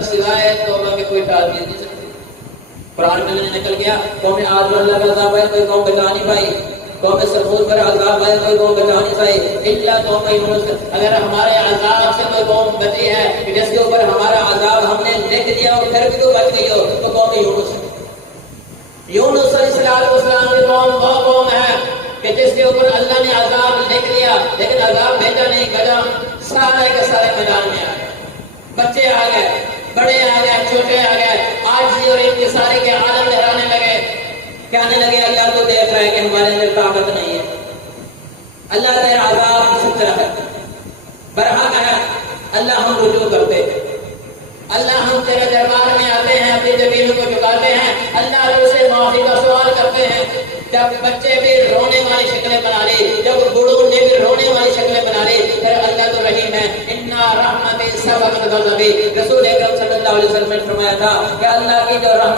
تک سوائے توبہ کے کوئی ٹال نہیں سکتی۔ قرآن میں نکل گیا قوم عاد پر اللہ کا عذاب ہے، کوئی قوم بچا نہیں پائی، قوم سمود پر عذاب ہے، کوئی قوم بچا نہیں پائی، الا قوم یونس۔ اگر ہمارے عذاب سے کوئی قوم بچی ہے کہ جس کے اوپر ہمارا عذاب ہم نے لکھ دیا اور پھر بھی تو بچ گئی ہو، تو قوم یونس ہے۔ یونس علیہ السلام کی قوم وہ قوم ہے کہ جس کے اوپر اللہ نے عذاب لکھ دیا لیکن عذاب بھیجا نہیں، گجا سارے کے سارے میدان میں آ گئے، بچے آ گئے، بڑے آ گئے، چھوٹے آ گئے، عاجزی اور انکساری کے عالم لہرانے لگے، کہنے لگے اللہ تو دیکھ رہا ہے کہ ہمارے اندر طاقت نہیں ہے، اللہ تیرا عذاب کس طرح ہے، برحق ہے، اللہ ہم رجوع کرتے ہیں، اللہ ہم تیرے دربار میں آتے ہیں، اپنی زمینوں کو جھکاتے ہیں، اللہ تجھ سے معافی کا سوال کرتے ہیں۔ جب بچے بھی رونے والی شکلیں بنا لی، جب بوڑھوں نے بھی رونے والی شکلیں بنا لی، پھر اللہ تو رحیم ہے، انا رحمتی سبقت غضبی۔ رسول اکرم صلی اللہ علیہ وسلم نے فرمایا تھا کہ اللہ کی جو رحمت